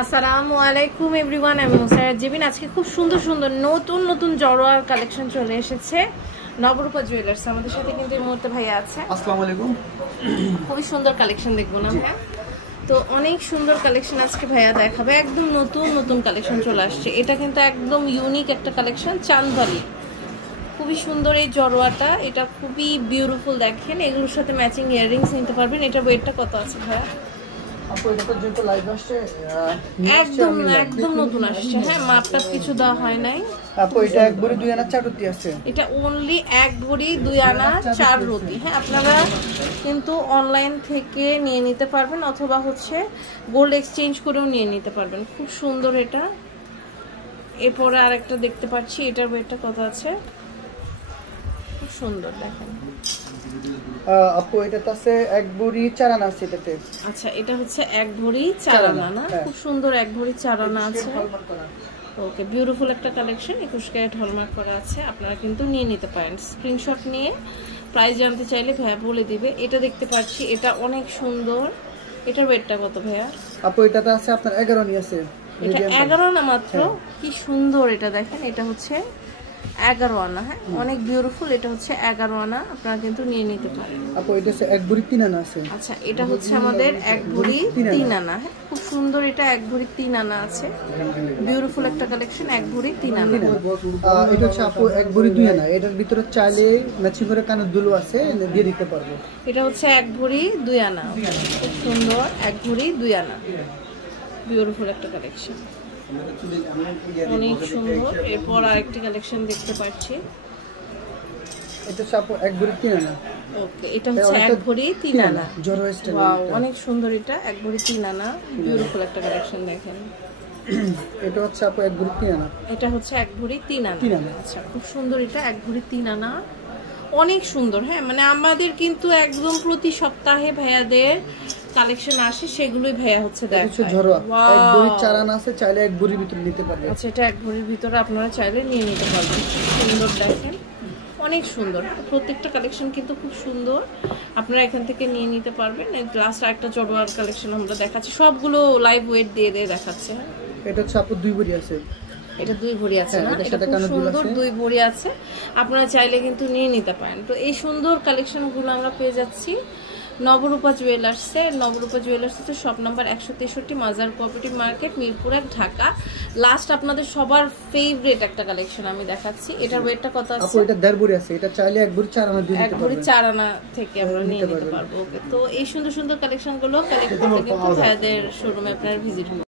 আসসালামু আলাইকুম এভরিওয়ান, আমি মুসারাত জেবিন। আজকে খুব সুন্দর সুন্দর নতুন নতুন জড়োয়ার কালেকশন চলে এসেছে নবরূপা জুয়েলার্স। আমাদের সাথে কিন্তু এই মুহূর্তে ভাইয়া আছে। আসসালামু আলাইকুম। খুবই সুন্দর কালেকশন দেখবো না ভাইয়া? তো অনেক সুন্দর কালেকশন আজকে ভাইয়া দেখাবে। একদম নতুন নতুন কালেকশন চলে আসছে। এটা কিন্তু একদম ইউনিক একটা কালেকশন, চাঁদবালি। খুবই সুন্দর এই জড়োয়াটা, এটা খুবই বিউটিফুল। দেখেন এগুলোর সাথে ম্যাচিং ইয়াররিংস নিতে পারবেন। এটা ওয়েটটা কত আছে ভাইয়া? একদম একদম নতুন আসছে। হ্যাঁ, মাপটা কিছু দেওয়া হয় নাই। আপু এটা এক ভরি 2 আনা 4 রতি আছে। এটা অনলি এক ভরি 2 আনা 4 রতি। হ্যাঁ, আপনারা কিন্তু অনলাইন থেকে নিয়ে নিতে পারবেন অথবা হচ্ছে গোল্ড এক্সচেঞ্জ করেও নিয়ে নিতে পারবেন। খুব সুন্দর এটা। এরপরে আরেকটা দেখতে পাচ্ছি, এটার ওয়েটটা কত আছে? খুব সুন্দর, দেখেন আপু এটাতে আছে এক ভরি 4 আনা আছে এটাতে। আচ্ছা, এটা হচ্ছে এক ভরি 4 আনা না? খুব সুন্দর, এক ভরি 4 আনা আছে। ওকে, বিউটিফুল একটা কালেকশন। 21 ক্যারেট হলমার্ক করা আছে। আপনারা কিন্তু নিয়ে নিতে পারেন। স্ক্রিনশট নিয়ে প্রাইস জানতে চাইলে ভাইয়া বলে দিবে। এটা দেখতে পাচ্ছি, এটা অনেক সুন্দর। এটার ওয়েটটা কত ভাইয়া? আপু এটাতে আছে আপনার 11 আনা আছে। এটা 11 আনা মাত্র। কি সুন্দর এটা, দেখেন এটা হচ্ছে 11 আনা। হ্যাঁ, অনেক বিউটিফুল। এটা হচ্ছে 11 আনা, আপনারা কিন্তু নিয়ে নিতে পারেন। আপু এটা হচ্ছে এক ভরি 3 আনা আছে। আচ্ছা, এটা হচ্ছে আমাদের এক ভরি 3 আনা। হ্যাঁ, খুব সুন্দর। এটা এক ভরি 3 আনা আছে। বিউটিফুল একটা কালেকশন, এক ভরি 3 আনা। এটা হচ্ছে আপু এক ভরি 2 আনা। এটার ভিতরে চাইলে ম্যাচিং করে কানের দুল আছে, দিয়ে দিতে পারবো। এটা হচ্ছে এক ভরি 2 আনা। খুব সুন্দর, এক ভরি 2 আনা। বিউটিফুল একটা কালেকশন, অনেক সুন্দর। এরপর আরেকটি কালেকশন দেখতে পাচ্ছি। এটা হচ্ছে আপু এক ভরি 3 আনা। ওকে, এটা হচ্ছে এক ভরি 3 আনা। জড়ো স্টাইল। ওয়াও, অনেক সুন্দর। এটা এক ভরি 3 আনা। বিউটিফুল একটা কালেকশন, দেখেন। এটা হচ্ছে আপু এক ভরি 3 আনা। এটা হচ্ছে এক ভরি 3 আনা। আচ্ছা, খুব সুন্দর। এটা এক ভরি 3 আনা, অনেক সুন্দর। হ্যাঁ, মানে আমাদের কিন্তু একদম প্রতি সপ্তাহে ভাইয়াদের কালেকশন আসে, সেগুলোই ভাইয়া হচ্ছে দেখায়। এক ভরি 4 আনা আছে, চাইলে এক ভরির ভিতরে নিতে পারবেন। আচ্ছা, এটা এক ভরির ভিতরে আপনারা চাইলে নিয়ে নিতে পারবেন। সুন্দর, দেখেন অনেক সুন্দর। প্রত্যেকটা কালেকশন কিন্তু খুব সুন্দর, আপনারা এখান থেকে নিয়ে নিতে পারবেন। লাস্ট আরেকটা জড়োয়ার কালেকশন আমরা দেখাচ্ছি, সবগুলো লাইভ ওয়েট দিয়ে দিয়ে দেখাচ্ছে। এটা হচ্ছে আপু 2 ভরি আছে। এটা 2 ভরি আছে না? এটা খুব সুন্দর, 2 ভরি আছে। আপনারা চাইলে কিন্তু নিয়ে নিতে পারেন। তো এই সুন্দর কালেকশনগুলো আমরা পেয়ে যাচ্ছি নবরূপা জুয়েলার্সে। নবরূপা জুয়েলার্স হচ্ছে শপ নাম্বার 163, মাজার cooperative market, Mirpur 1, Dhaka. Last আপনাদের সবার ফেভারিট একটা কালেকশন আমি দেখাচ্ছি। এটার ওয়েটটা কত আছে? আপু এটা 1.5 ভরি আছে। এটা চাইলে এক ভরি 4 আনা দিয়ে দিতে পারবেন। এক ভরি 4 আনা থেকে আমরা নিয়ে নিতে পারবো। ওকে, তো এই সুন্দর সুন্দর কালেকশনগুলো কালেক্ট করতে কিন্তু ভাইয়াদের শোরুমে আপনারা ভিজিট করুন।